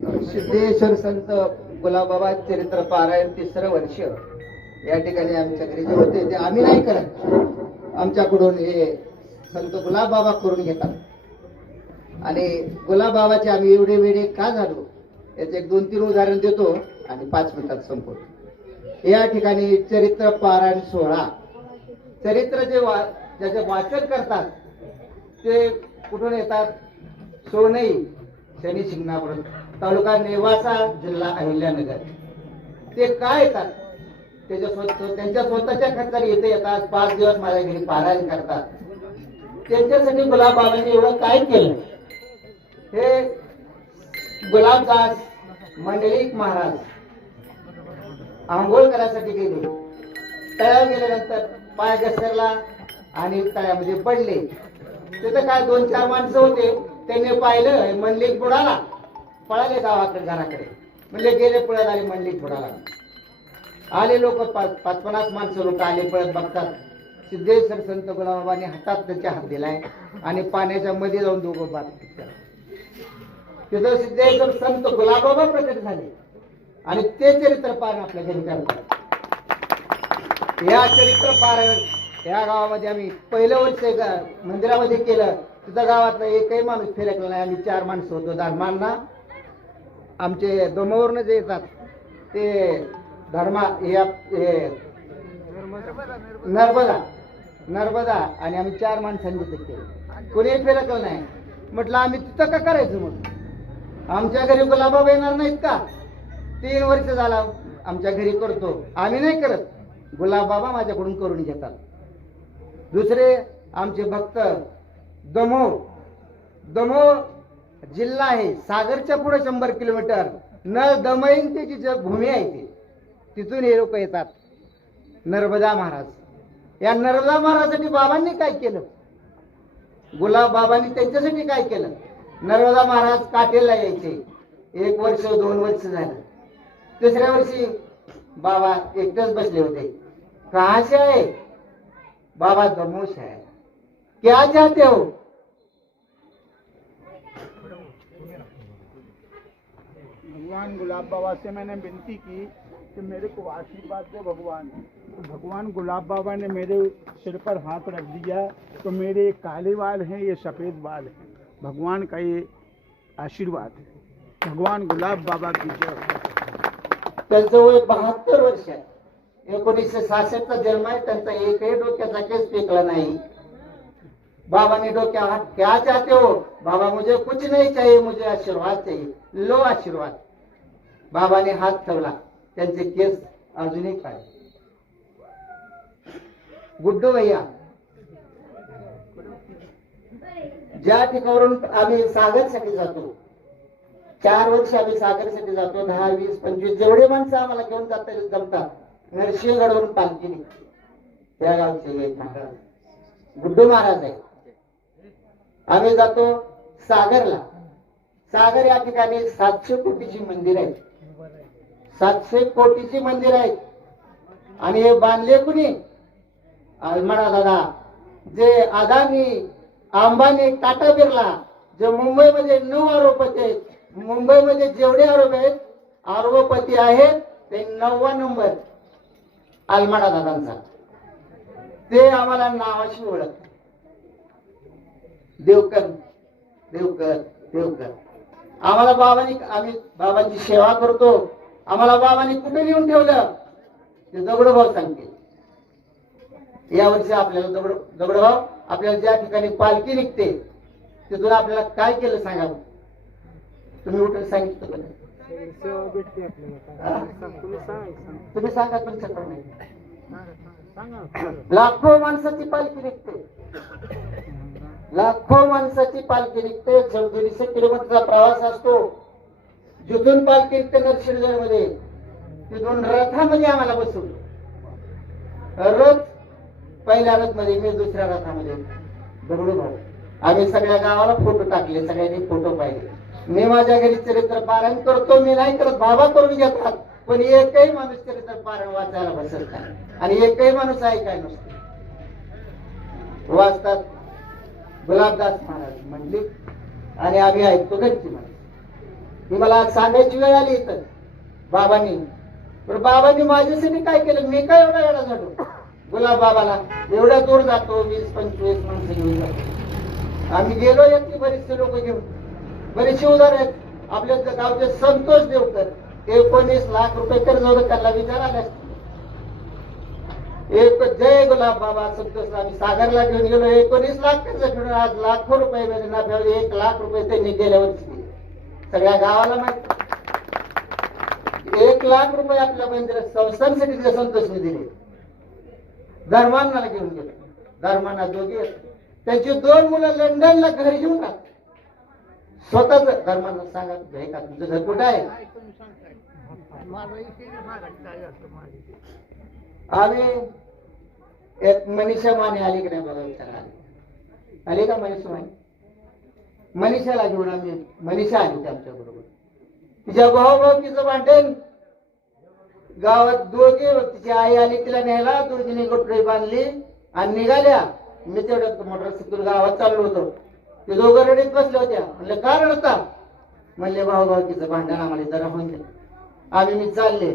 सिद्धेश्वर संत गुलाबाबा चरित्र पारायण 3रं वर्ष या ठिकाणी आमच्या घरी जे होते ते आम्ही नाही करत, आमच्याकडून हे संत गुलाबाबा करून घेतात। आणि गुलाबाबाचे आम्ही एवढे वेळे का झालो याचे एक 2-3 उदाहरण देतो आणि 5 मिनिटात संपवतो। या ठिकाणी चरित्र पारायण 16 चरित्र ज्याचे वाचन करतात ते कुठून येतात? सोनई, शनी शिंगणापूर, तालुका नेवासा, जिल्हा अहिल्यानगर। ते काय येतात? त्यांच्या स्वतःच्या खर्चाने इथे येतात, 5 दिवस माझ्या घरी पारायण करतात। त्यांच्यासाठी गुलाबबाबांनी एवढं काय केलं? हे गुलाबदास मंडलिक महाराज आंघोळ करायसाठी गेले, तळ्यावर गेल्यानंतर पाय घसरला आणि तळ्यामध्ये पडले। तिथं काय 2-4 माणसं होते, त्यांनी पाहिलं मंडलिक बुडाला, पळाले गावाकडे घराकडे, म्हणजे गेले पळत आले, मंडलिक बुडाला। आले लोक 50 माणसं लोक आले, पळत बघतात सिद्धेश्वर संत गुलाबाबांनी हातात त्याच्या हात दिलाय आणि पाण्याच्या मध्ये जाऊन दोघं बात तिथं सिद्धेश्वर संत गुलाबाबा प्रकट झाले आणि ते चरित्र पारायण आपल्या घरी करतात। या चरित्र पारायण या गावामध्ये आम्ही पहिलं वर्ष मंदिरामध्ये केलं। तिथं गावातला एकही माणूस फिरकला नाही। आम्ही 4 माणसं होतो धर्मांना, आमचे दोमवरून जे येतात ते धर्मा नर्मदा आणि आम्ही 4 माणसांनी तिथे केलं, कोणी फिरकलं नाही। म्हटलं आम्ही तिथं का करायचं? मग आमच्या घरी गुलाबाबा येणार नाहीत का? 3 वर्ष झाला आमच्या घरी करतो, आम्ही नाही करत, गुलाबबाबा माझ्याकडून करून घेतात। दुसरे आमचे भक्त दमो जिल्हा आहे, सागरच्या पुढे 100 किलोमीटर नळ दमयंतीची जी भूमी आहे तिथून हे लोक येतात। नर्मदा महाराज, या नर्मदा महाराजांसाठी बाबांनी काय केलं? गुलाबबाबांनी त्यांच्यासाठी काय केलं? नर्मदा महाराज काठेला यायचे, 1 वर्ष 2 वर्ष झालं। 3ऱ्या वर्षी बाबा एकटेच बसले होते। कहाँ से आए? बाबा दमोश है। क्या चाहते हो? भगवान गुलाब बाबा से मैंने विनती की कि मेरे को आशीर्वाद दे भगवान। तो भगवान गुलाब बाबा ने मेरे सिर पर हाथ रख दिया, तो मेरे ये काले बाल हैं, ये सफ़ेद बाल हैं। भगवान का ये आशीर्वाद है। भगवान गुलाब बाबा की जय। त्यांचं वय 72 वर्ष आहे। 1966 चा जन्म आहे त्यांचा। एकही डोक्याचा केस पिकला नाही। बाबा ने डोक्या हाथ, क्या चाहते हो? बाबा मुझे कुछ नहीं चाहिए, मुझे आशीर्वाद चाहिए, लो आशीर्वाद। बाबाने हात ठेवला, त्यांचे केस अजूनही काळे। गुड्डू भैया, ज्या ठिकाणावरून आम्ही सागरसाठी जातो, 4 वर्ष आम्ही सागरसाठी जातो, 10, 20, 25 जेवढे माणसं आम्हाला घेऊन जाता जमतात, नरसिंहगडवरून पालखी निघते। त्या गावचे एक महाराज गुड्डू महाराज आहे। आम्ही जातो सागरला। सागर या ठिकाणी 700 कोटीची मंदिर आहेत, 700 कोटीची मंदिर आहेत। आणि हे बांधले कुणी? अलमडा दादा, जे अदानी, अंबानी, टाटा बिर्ला, जे मुंबईमध्ये 9 आरोपती आहेत, मुंबईमध्ये जेवढे आरोपती आहेत ते 9वा नंबर अलमडा दादांचा। ते आम्हाला नावाशी ओळख, देवकर देवकर देवकर। आम्हाला आम्ही बाबांची सेवा करतो। आम्हाला बाबांनी कुठे नेऊन ठेवलं ते दगडूभाऊ सांगते। यावर्षी आपल्याला दगडूभाऊ आपल्याला ज्या ठिकाणी पालखी निघते तिथून आपल्याला काय केलं सांगा? तुम्ही उठून सांगितलं, तुम्ही सांगा तुमच्याकडे नाही। लाखो माणसाची पालखी निघते, लाखो माणसाची पालखी निघते। 150 किलोमीटरचा प्रवास असतो। जिथून पालखी निघते नरसिंहगडमध्ये, तिथून रथामध्ये आम्हाला बसवलं। रथ पहिल्या रथमध्ये, मी दुसऱ्या रथामध्ये, दगडूभाऊ। आम्ही सगळ्या गावाला फोटो टाकले, सगळ्यांनी फोटो पाहिले। मी माझ्या घरी चरित्र पारायण करतो, मी नाही करत, बाबा करून घेतात। पण एकही माणूस चरित्र पारायण वाचायला बसत नाही आणि एकही माणूस ऐकाय नसतो। वाचतात गुलाबदास महाराज मंडलिक आणि आम्ही ऐकतो घरची माणसं। ही मला सांगायची वेळ आली इथं बाबांनी. पण बाबांनी माझ्यासाठी काय केलं? मी काय एवढा वेळा झालो गुलाब बाबाला? एवढ्या दूर जातो, 20-25 माणसं घेऊन जातो. आम्ही गेलो येते बरेचसे लोक घेऊन, बरेचसे उदाहरण आहेत. आपल्या गावचे संतोष देवकर 19 लाख रुपये कर्ज होतं, त्यांना विचार आला. एक जय गुलाब बाबा संतोष. आम्ही सागरला घेऊन गेलो, 19 लाख कर्ज ठेवून आज लाखो रुपये नफ्यावर 1 लाख रुपये त्यांनी गेल्या वर्षी दिले. सगळ्या गावाला माहिती. 1 लाख रुपये आपल्या मंदिरात संस्थांसाठी दिले, संतोषने दिले. धर्मांना घेऊन गेलो, धर्मांना दोघे आहेत. त्यांची 2 मुलं लंडनला घर घेऊन राहतात. स्वतःच धर्मांना सांगा हे का तुमचं घर कुठं आहे? आम्ही एक मनीषा माने आली की नाही बघा विचारा, आली का मनीषा माने? मनीषाला घेऊन आम्ही, मनीषा आली आमच्या बरोबर. तिच्या भाऊभाऊकीचं भांडण गावात दोघे, तिची आई आली तिला न्यायला, दोघीने गोठडी बांधली आणि निघाल्या. मी तेवढ्यात मोटरसायकल गावात चाललो होतो. ते दोघं रडीत बसल्या होत्या. म्हणलं का रडता? म्हणले भाऊभाऊकीचं भांडण आम्हाला जरा होऊन दे. आम्ही मी चालले.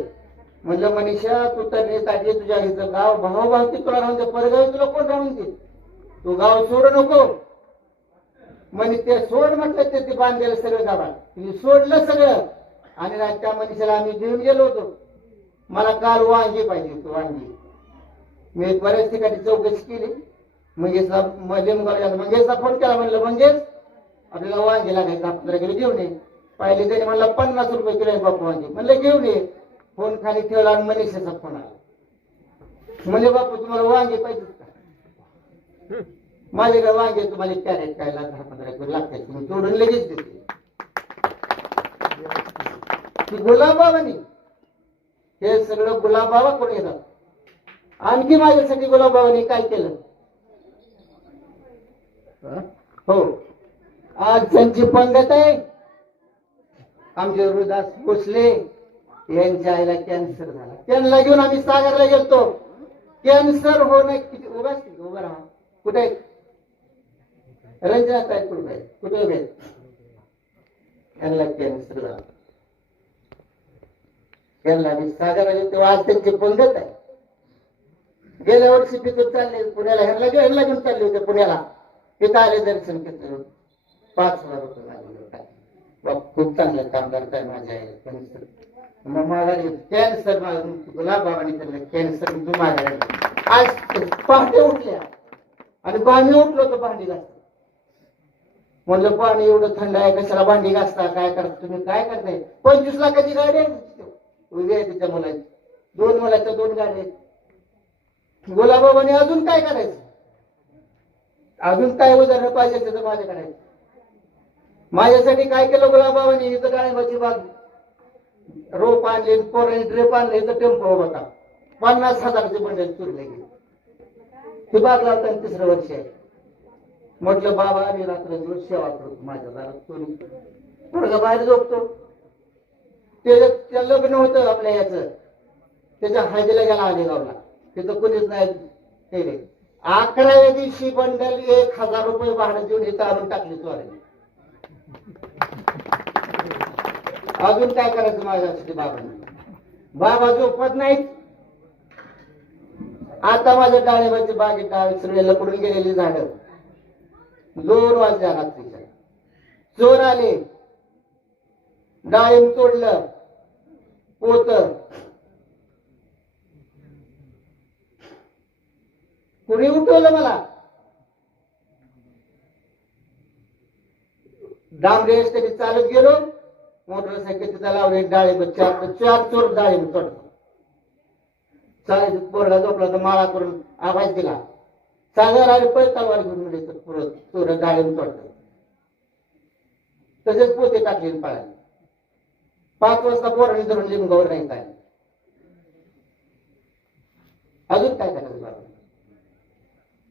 म्हणलं मनीषा तू तर नेताजी, तुझ्या इथं गाव भाऊभाऊकी तुला राहून दे, परगावी तुला कोण राहून दे? तू गाव सोडू नको. म्हणे ते सोड म्हटलं ते बांधलेलं सगळं गावात. तिने सोडलं सगळं आणि त्या मनीषाला आम्ही घेऊन गेलो होतो. मला काल वांगी पाहिजे होती, वांगी. मी बऱ्याच ठिकाणी चौकशी केली. मंगेशला मंगेशला फोन केला. म्हणलं मंगेश आपल्याला वांगी लागायचं, 15 किलो घेऊन ये. पाहिले त्याने म्हणला 50 रुपये किलो आहे बापू वांगी. म्हणलं घेऊन ये. फोन खाली ठेवला आणि मनीषाचा फोन आला. म्हणले बापू तुम्हाला वांगे पाहिजेत का? माझ्याकडे वांगे तुम्हाला कॅरेट काय 10-15 किलो लागतात, तुम्ही तोडून लगेच देते. गुलाबबाबांनी हे सगळं गुलाबबाबा कोण येतात. आणखी माझ्यासाठी गुलाबबाबांनी काय केलं? हो, आज त्यांची पंगत आहे. आमचे हृदास भोसले यांच्या आईला कॅन्सर झाला. त्यांना घेऊन आम्ही सागरला गेलतो. कॅन्सर होणं किती उभा राहा. कुठे आहे रंजनात आहे? कुठे आहे? कुठे उभे? त्यांना कॅन्सर झाला. त्यांना आम्ही सागरला गेलो. आज त्यांची पंगत आहे. गेल्या वर्षी तिथून चालले पुण्याला, ह्यांना घेऊन चालले होते पुण्याला. तिथं आले, दर्शन घेतलं. 5,000 रुपये लागले. खूप चांगलं काम करताय माझ्या आई. कॅन्सर मग मला कॅन्सर गुलाबबाबांनी त्यांना कॅन्सर मागायला. आज पहाटे उठल्या आणि पाणी उठलो होतं भांडी घासता. म्हणलं पाणी एवढं थंड आहे, कशाला भांडी घासता? काय करता तुम्ही? काय करताय? 25 लाखाची गाडी आहे उभी आहे तिच्या मुलाची. 2 मुलाच्या 2 गाड्या आहेत. गुलाबबाबांनी अजून काय करायचं? अजून काय उदाहरण पाहिजे त्याचं माझ्याकडे? माझ्यासाठी काय केलं गुलाबबाबांनी? इथं डाळिंबाची बाग रोप आणले, पोरांनी ड्रेप आणले, इथं टेम्पो होता. 50,000चे बंडल चुरले गेले. ही बाग लावताना 3रं वर्ष आहे. म्हटलं बाबा आम्ही रात्र दिवस सेवा करतो. माझ्या दारात चोरी पोरगा बाहेर झोपतो. ते लग्न होतं आपल्या याचं, त्याच्या हळदीला गेला आलेगावला. तिथं कोणीच नाही. 11व्या दिवशी बंडल 1,000 रुपये भाडं देऊन इथं आणून टाकली चोरांनी. अजून काय करायचं माझ्यासाठी बाबांना? बाबा झोपत नाहीत. आता माझ्या डाळिंबाची बागेत डाळी सगळे लपडून गेलेली झाडं. 2 वाजल्या रात्रीच्या चोर आले, डाळिंब तोडलं, पोत. कुणी उठवलं मला? डांबरे तरी चालत गेलो. मोटरसायकल तिथं लावले. डाळिंब 4 चोर डाळिंब तोडतात. चालायचं. पोरगा झोपला तर माळा करून आवाज दिला. सागर आले पै तलवार घेऊन मिळेल चोर डाळिंब तोडतात. तसेच पोते टाकले पळाले. 5 वाजता पोरांनी धरून लिंगावर नाही काय. अजून काय करायचं बाबा?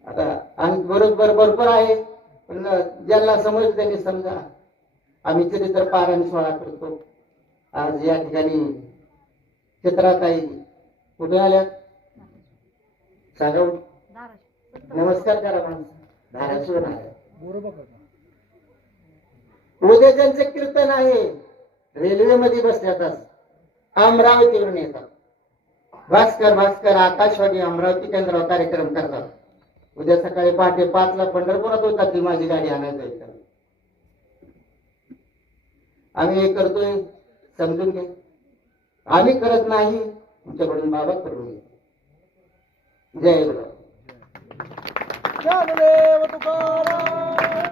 आता आणि बरोबर आहे. पण ज्यांना समज त्यांनी समजा. आम्ही चरित्र पारायण सोहळा करतो. आज या ठिकाणी चित्राताई कुठे आल्यात? सांगा, नमस्कार करा. माणसं धाराशिवून आल्या. उद्या ज्यांचं कीर्तन आहे रेल्वेमध्ये बसल्यातच अमरावतीवरून येतात. भास्कर आकाशवाणी अमरावती केंद्रावर कार्यक्रम करतात. उद्या सकाळी पहाटे 5ला पंढरपुरात होतात ती माझी गाडी आणायला जायचं. आम्ही हे करतोय समजून घे. आम्ही करत नाही, तुमच्याकडून बाबा करून घे. जय गुरु. ज्ञानदेव तुकाराम.